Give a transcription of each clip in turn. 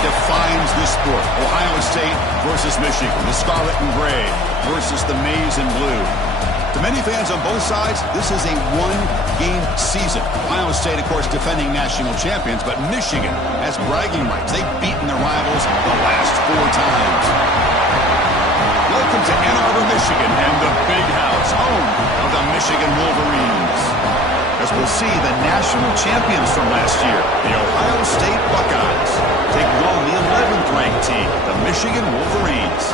defines this sport. Ohio State versus Michigan. The scarlet and gray versus the maize and blue. To many fans on both sides, this is a one-game season. Ohio State, of course, defending national champions, but Michigan has bragging rights. They've beaten their rivals the last 4 times. Welcome to Ann Arbor, Michigan, and the Big House, home of the Michigan Wolverines. As we'll see, the national champions from last year, the Ohio State Buckeyes, take on the 11th-ranked team, the Michigan Wolverines.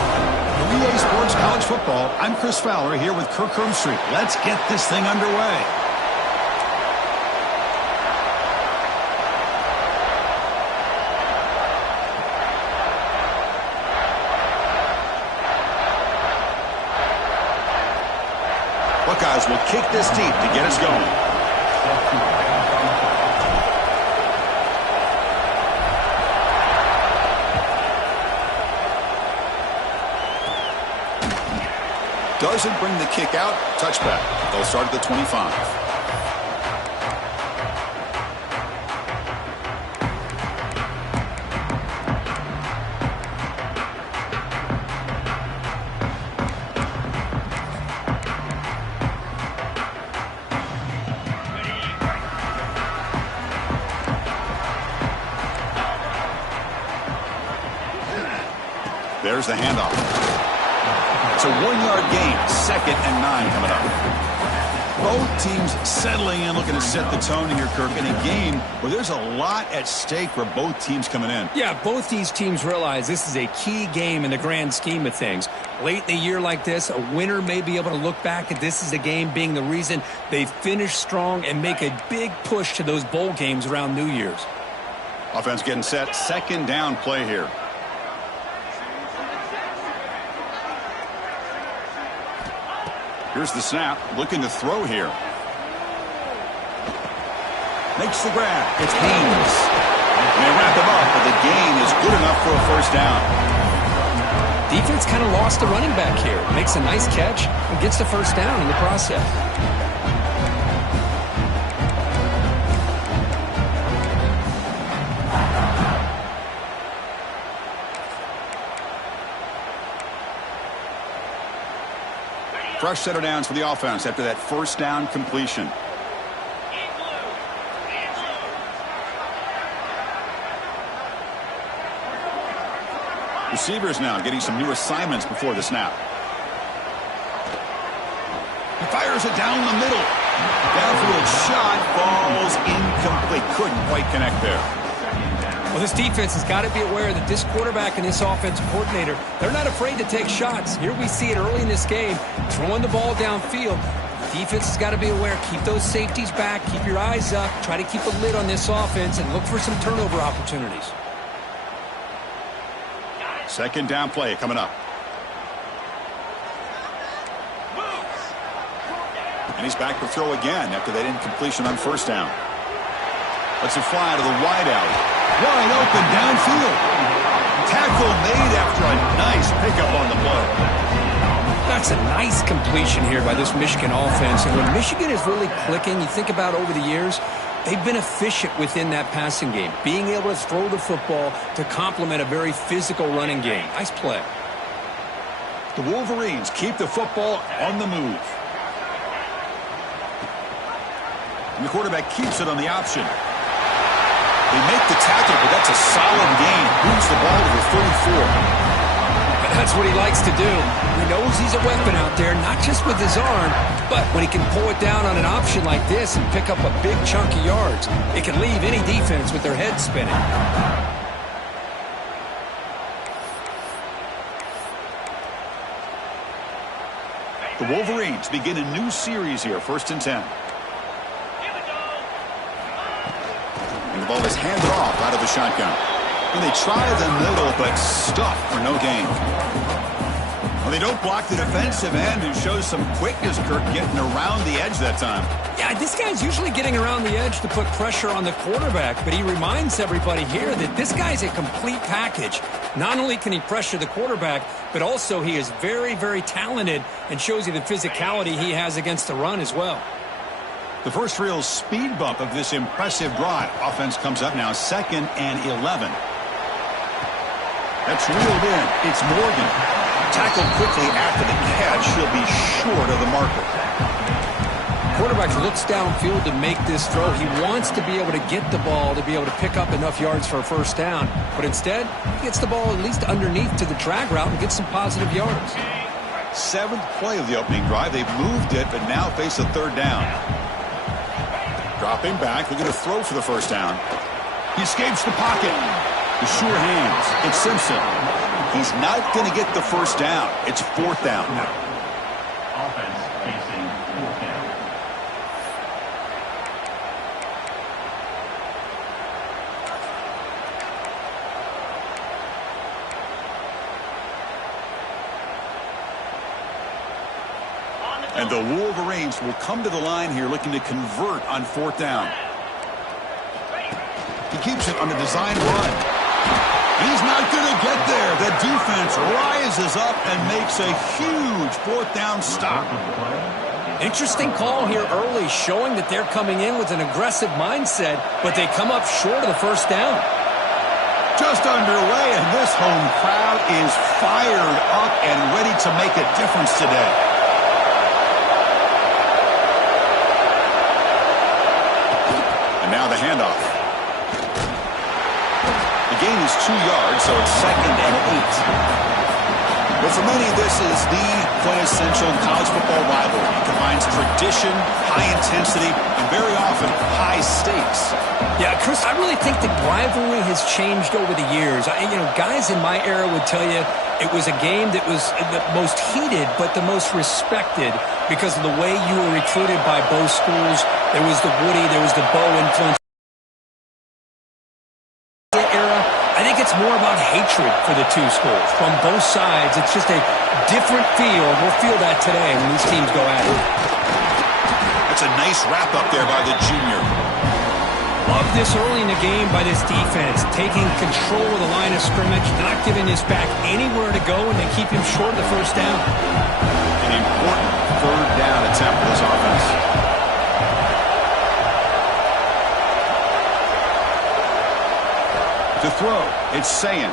From EA Sports College Football, I'm Chris Fowler here with Kirk Hermstreet. Let's get this thing underway. Buckeyes will kick this deep to get us going. Doesn't bring the kick out. Touchback. They'll start at the 25. There's the handoff. It's a 1-yard gain. 2nd and 9 coming up. Both teams settling in, looking to set the tone here, Kirk, in a game where there's a lot at stake for both teams coming in. Yeah, both these teams realize this is a key game in the grand scheme of things. Late in a year like this, a winner may be able to look back at this as a game being the reason they finish strong and make a big push to those bowl games around New Year's. Offense getting set. 2nd down play here. Here's the snap, looking to throw here. Makes the grab. It's Haynes. They wrap him up, but the gain is good enough for a 1st down. Defense kind of lost the running back here. Makes a nice catch and gets the 1st down in the process. Fresh set of downs for the offense after that 1st down completion. Receivers now getting some new assignments before the snap. He fires it down the middle. Downfield shot falls incomplete. Couldn't quite connect there. Well, this defense has got to be aware that this quarterback and this offensive coordinator, they're not afraid to take shots. Here we see it early in this game, throwing the ball downfield. The defense has got to be aware. Keep those safeties back. Keep your eyes up. Try to keep a lid on this offense and look for some turnover opportunities. 2nd down play coming up. And he's back to throw again after that incompletion on 1st down. Let's it fly to the wideout. Wide open downfield. Tackle made after a nice pickup on the play. That's a nice completion here by this Michigan offense. And when Michigan is really clicking, you think about over the years, they've been efficient within that passing game, being able to throw the football to complement a very physical running game. Nice play. The Wolverines keep the football on the move. And the quarterback keeps it on the option. They make the tackle, but that's a solid gain. Moves the ball to the 34. That's what he likes to do. He knows he's a weapon out there, not just with his arm, but when he can pull it down on an option like this and pick up a big chunk of yards, it can leave any defense with their head spinning. The Wolverines begin a new series here, 1st and 10. And the ball is handed off out of the shotgun. And they try the middle, but stuffed for no gain. Well, they don't block the defensive end, who shows some quickness, Kirk, getting around the edge that time. Yeah, this guy's usually getting around the edge to put pressure on the quarterback, but he reminds everybody here that this guy's a complete package. Not only can he pressure the quarterback, but also he is very, very talented and shows you the physicality he has against the run as well. The first real speed bump of this impressive drive. Offense comes up now, 2nd and 11. That's reeled in. It's Morgan. Tackled quickly after the catch. He'll be short of the marker. Quarterback looks downfield to make this throw. He wants to be able to get the ball to be able to pick up enough yards for a first down. But instead, he gets the ball at least underneath to the drag route and gets some positive yards. 7th play of the opening drive. They've moved it, but now face a 3rd down. Dropping back. They're going to throw for the first down. He escapes the pocket. The sure hands. It's Simpson. He's not going to get the first down. It's 4th down. Offense facing 4th down. And the Wolverines will come to the line here looking to convert on 4th down. He keeps it on the design run. He's not going to get there. The defense rises up and makes a huge 4th down stop. Interesting call here early, showing that they're coming in with an aggressive mindset, but they come up short of the first down. Just underway, and this home crowd is fired up and ready to make a difference today. And now the handoff. The gain is 2 yards, so it's 2nd and 8. But for many, this is the quintessential college football rivalry. It combines tradition, high intensity, and very often high stakes. Yeah, Chris, I really think the rivalry has changed over the years. Guys in my era would tell you it was a game that was the most heated but the most respected because of the way you were recruited by both schools. There was the Woody, there was the Bo influence. Era, I think it's more about hatred for the two schools from both sides. It's just a different feel. We'll feel that today when these teams go at it. That's a nice wrap up there by the junior. Love this early in the game by this defense, taking control of the line of scrimmage, not giving this back anywhere to go, and they keep him short of the first down. An important 3rd down attempt for this offense. To throw, it's Sayin.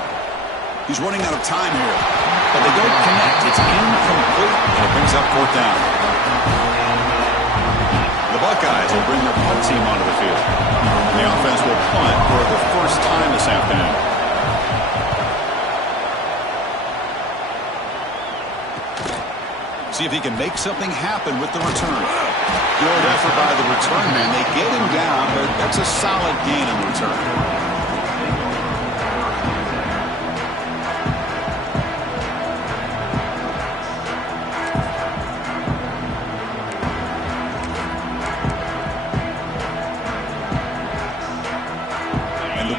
He's running out of time here, but they don't connect. It's incomplete, and it brings up 4th down. The Buckeyes will bring their punt team onto the field. And the offense will punt for the first time this afternoon. See if he can make something happen with the return. Good effort by the return man. They get him down, but that's a solid gain on the return.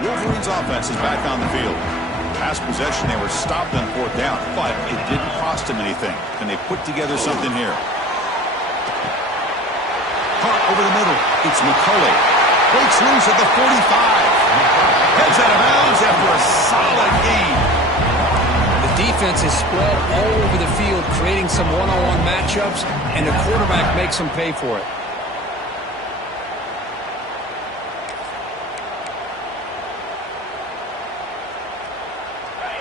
Wolverines offense is back on the field. Past possession, they were stopped on 4th down, but it didn't cost them anything. And they put together something here. Caught over the middle. It's McCulley. Breaks loose at the 45. Heads out of bounds after a solid gain. The defense is spread all over the field, creating some one-on-one matchups, and the quarterback makes them pay for it.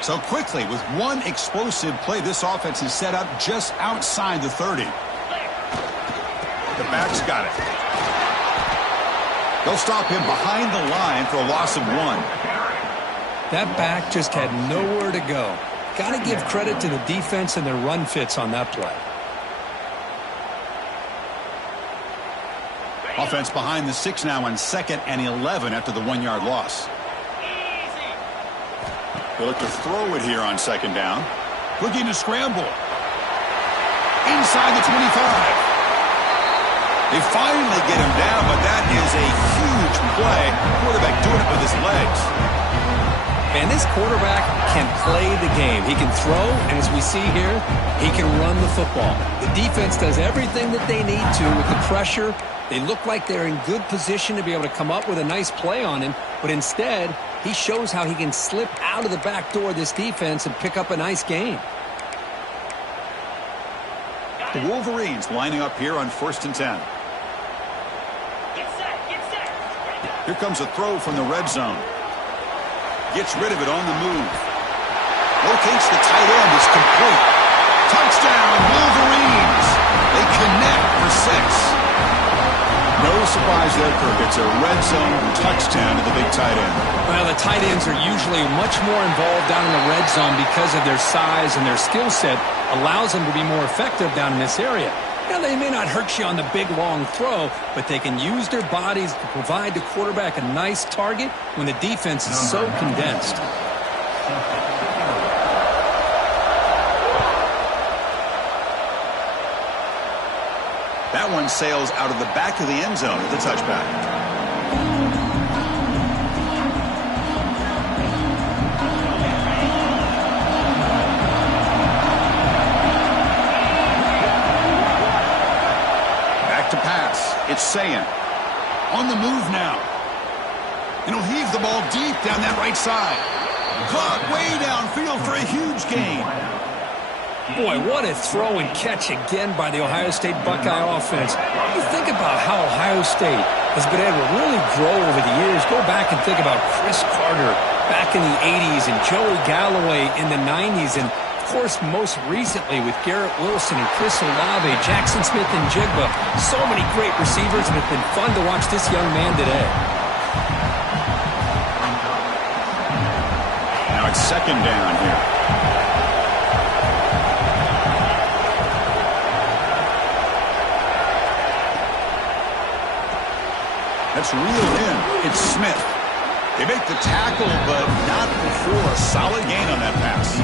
So quickly, with one explosive play, this offense is set up just outside the 30. The back's got it. They'll stop him behind the line for a loss of 1. That back just had nowhere to go. Got to give credit to the defense and their run fits on that play. Offense behind the 6 now on 2nd and 11 after the 1-yard loss. They look to throw it here on 2nd down. Looking to scramble. Inside the 25. They finally get him down, but that is a huge play. Quarterback doing it with his legs. Man, this quarterback can play the game. He can throw, and as we see here, he can run the football. The defense does everything that they need to with the pressure. They look like they're in good position to be able to come up with a nice play on him, but instead, he shows how he can slip out of the back door of this defense and pick up a nice gain. The Wolverines lining up here on 1st and 10. Here comes a throw from the red zone. Gets rid of it on the move. thinks the tight end is complete. Touchdown, Wolverines. They connect for 6. No surprise there, Kirk. It's a red zone touchdown to the big tight end. Well, the tight ends are usually much more involved down in the red zone because of their size and their skill set allows them to be more effective down in this area. Now, they may not hurt you on the big, long throw, but they can use their bodies to provide the quarterback a nice target when the defense is so condensed. That one sails out of the back of the end zone at the touchback. Back to pass. It's Sayan. On the move now. And he'll heave the ball deep down that right side. Caught way downfield for a huge gain. Boy, what a throw and catch again by the Ohio State Buckeye offense. You think about how Ohio State has been able to really grow over the years. Go back and think about Chris Carter back in the 80s and Joey Galloway in the 90s. And, of course, most recently with Garrett Wilson and Chris Olave, Jackson Smith and Jigba. So many great receivers, and it's been fun to watch this young man today. Now it's second down here. That's reeled in. It's Smith. They make the tackle, but not before a solid gain on that pass.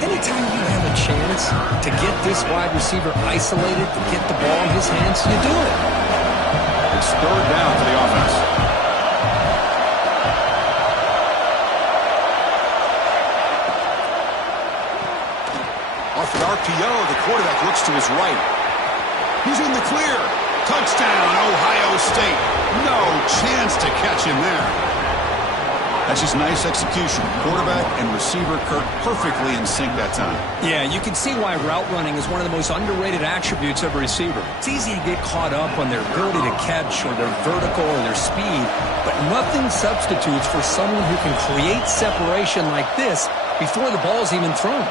Anytime you have a chance to get this wide receiver isolated, to get the ball in his hands, you do it. It's third down for the offense. Off the RPO, the quarterback looks to his right. He's in the clear. Touchdown, Ohio State. No chance to catch him there. That's just nice execution. Quarterback and receiver, Kirk, perfectly in sync that time. Yeah, you can see why route running is one of the most underrated attributes of a receiver. It's easy to get caught up on their ability to catch or their vertical or their speed, but nothing substitutes for someone who can create separation like this before the ball's even thrown.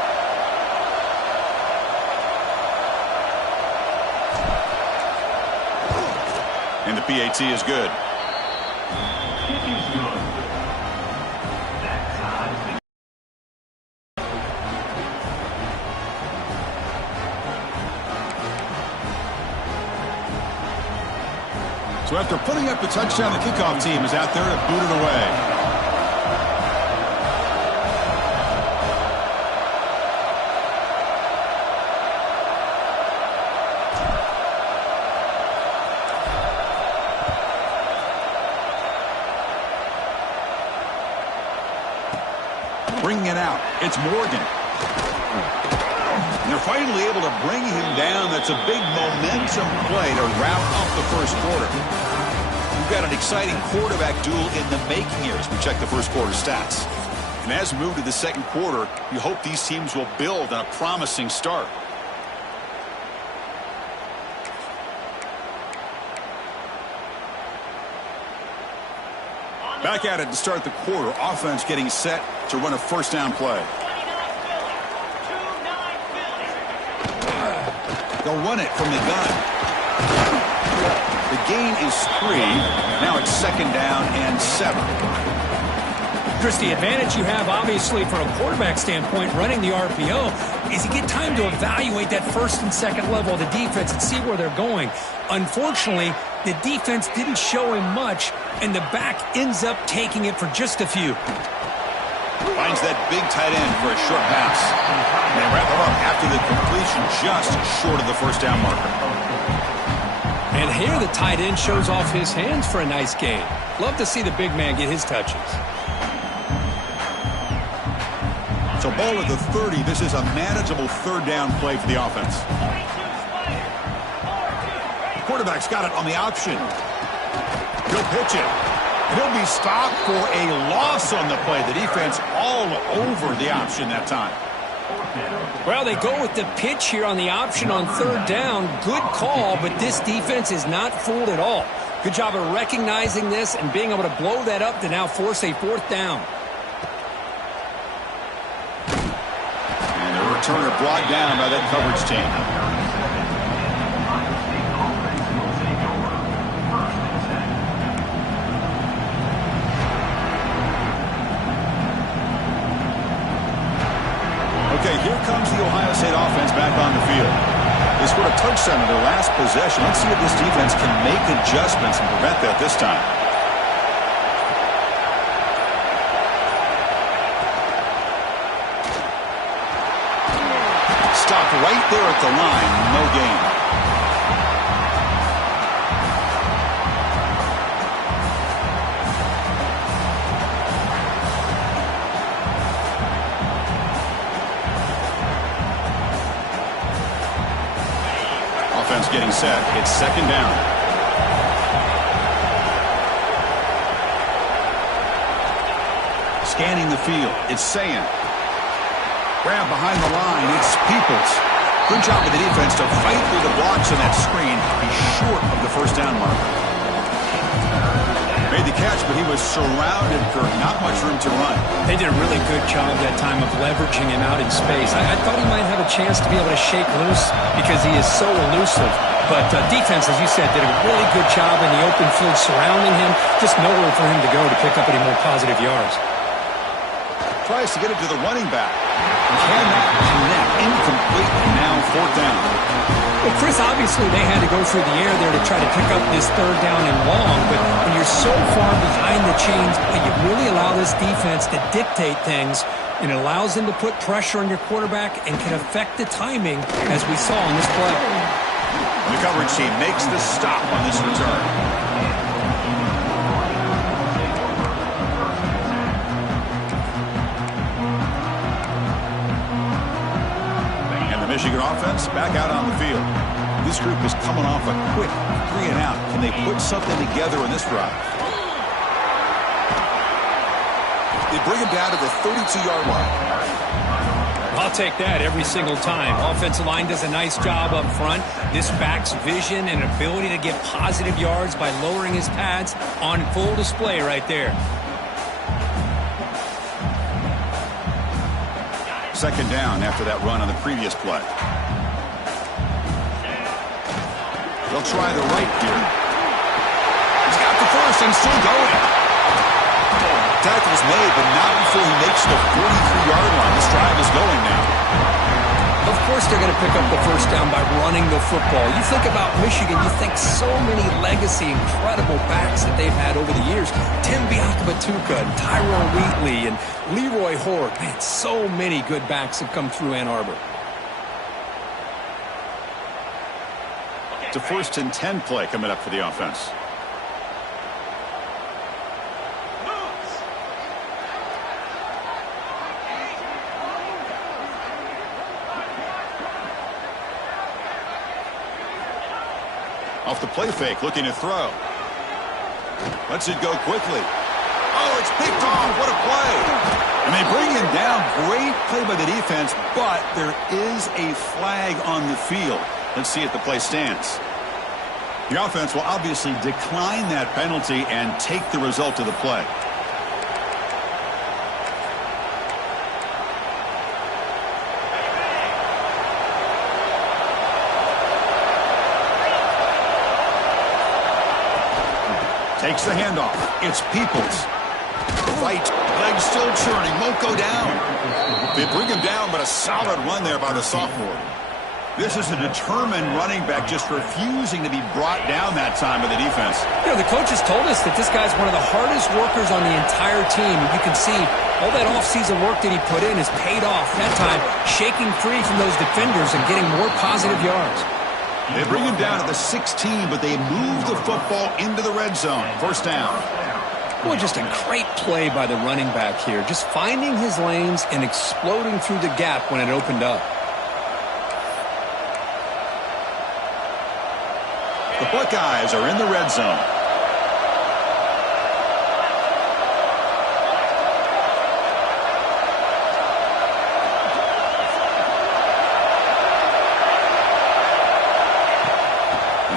And the PAT is good. So after putting up the touchdown, the kickoff team is out there to boot it away. Bringing it out. It's Morgan. And they're finally able to bring him down. That's a big momentum play to wrap up the first quarter. We've got an exciting quarterback duel in the making here as we check the first quarter stats. And as we move to the second quarter, you hope these teams will build on a promising start. Back at it to start the quarter. Offense getting set to run a first down play. They'll run it from the gun. The gain is 3. Now it's second down and 7. Chris, the advantage you have, obviously, from a quarterback standpoint, running the RPO, is you get time to evaluate that first and second level of the defense and see where they're going. Unfortunately, the defense didn't show him much, and the back ends up taking it for just a few. Finds that big tight end for a short pass. And they wrap it up after the completion just short of the first down marker. And here the tight end shows off his hands for a nice gain. Love to see the big man get his touches. So ball at the 30. This is a manageable third down play for the offense. The quarterback's got it on the option. He'll pitch it. He'll be stopped for a loss on the play. The defense all over the option that time. Well, they go with the pitch here on the option on third down. Good call, but this defense is not fooled at all. Good job of recognizing this and being able to blow that up to now force a fourth down. returner brought down by that coverage team. Okay, here comes the Ohio State offense back on the field. They scored a touchdown in their last possession. Let's see if this defense can make adjustments and prevent that this time. Stopped right there at the line. No gain. Offense getting set. It's second down. Scanning the field. It's Sayan. Grab behind the line. It's Peoples. Good job of the defense to fight through the blocks in that screen. He's short of the first down marker. Made the catch, but he was surrounded for not much room to run. They did a really good job that time of leveraging him out in space. I thought he might have a chance to be able to shake loose because he is so elusive. But defense, as you said, did a really good job in the open field surrounding him. Just nowhere for him to go to pick up any more positive yards. Tries to get it to the running back. Cannot connect. Incomplete. Now fourth down. Well, Chris, obviously they had to go through the air there to try to pick up this third down and long, but when you're so far behind the chains, you really allow this defense to dictate things, and it allows them to put pressure on your quarterback and can affect the timing, as we saw in this play. The coverage team makes the stop on this return. Michigan offense back out on the field. This group is coming off a quick 3 and out. Can they put something together in this drive? They bring him down to the 32-yard line. I'll take that every single time. Offensive line does a nice job up front. This back's vision and ability to get positive yards by lowering his pads on full display right there. Second down after that run on the previous play. They'll try the right here. He's got the first and still going. Tackle's made, but not before he makes the 43-yard line. This drive is going now. Of course they're going to pick up the first down by running the football. You think about Michigan, you think so many legacy, incredible backs that they've had over the years. Tim Biakabatuka, and Tyrone Wheatley, and Leroy Horde. Man, so many good backs have come through Ann Arbor. It's a 1st and 10 play coming up for the offense. Off the play fake, looking to throw. Lets it go quickly. Oh, it's picked off. What a play. And they bring him down. Great play by the defense, but there is a flag on the field. Let's see if the play stands. The offense will obviously decline that penalty and take the result of the play. Takes the handoff. It's Peoples. Right. Leg still churning. Won't go down. They bring him down, but a solid run there by the sophomore. This is a determined running back just refusing to be brought down that time by the defense. You know, the coaches told us that this guy's one of the hardest workers on the entire team. And you can see all that offseason work that he put in has paid off. That time, shaking free from those defenders and getting more positive yards. They bring him down to the 16, but they move the football into the red zone. First down. Boy, just a great play by the running back here. Just finding his lanes and exploding through the gap when it opened up. The Buckeyes are in the red zone.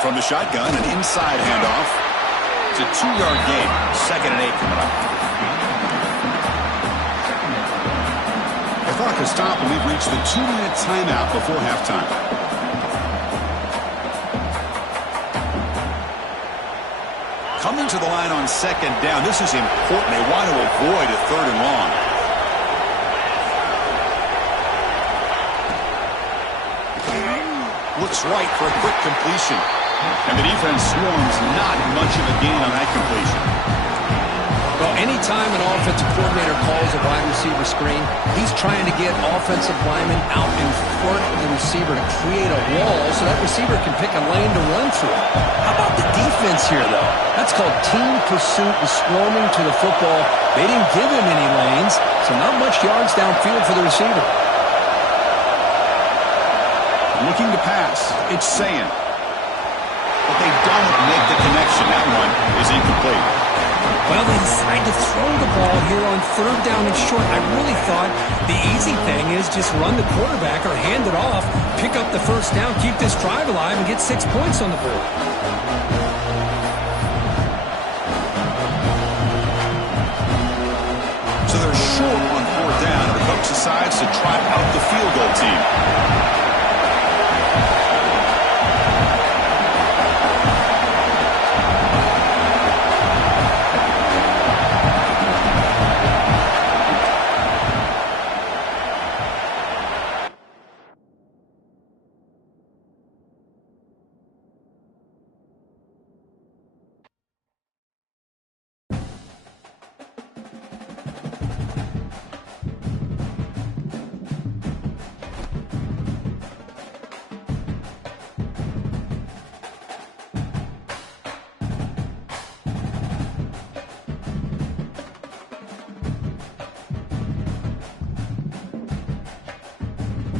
From the shotgun, an inside handoff. It's a 2-yard gain. 2nd and 8 coming up. I thought clock has stopped, and we've reached the 2-minute timeout before halftime. Coming to the line on second down. This is important. They want to avoid a 3rd and long. Looks right for a quick completion. And the defense swarms, not much of a gain on that completion. Well, anytime an offensive coordinator calls a wide receiver screen, he's trying to get offensive linemen out in front of the receiver to create a wall so that receiver can pick a lane to run through. How about the defense here, though? That's called team pursuit and swarming to the football. They didn't give him any lanes, so not much yards downfield for the receiver. Looking to pass. It's Sayin. But they don't make the connection. That one is incomplete. Well, they decide to throw the ball here on 3rd down and short. I really thought the easy thing is just run the quarterback or hand it off, pick up the 1st down, keep this drive alive, and get 6 points on the board. So they're short on 4th down, and the coach decides to try out the field goal team.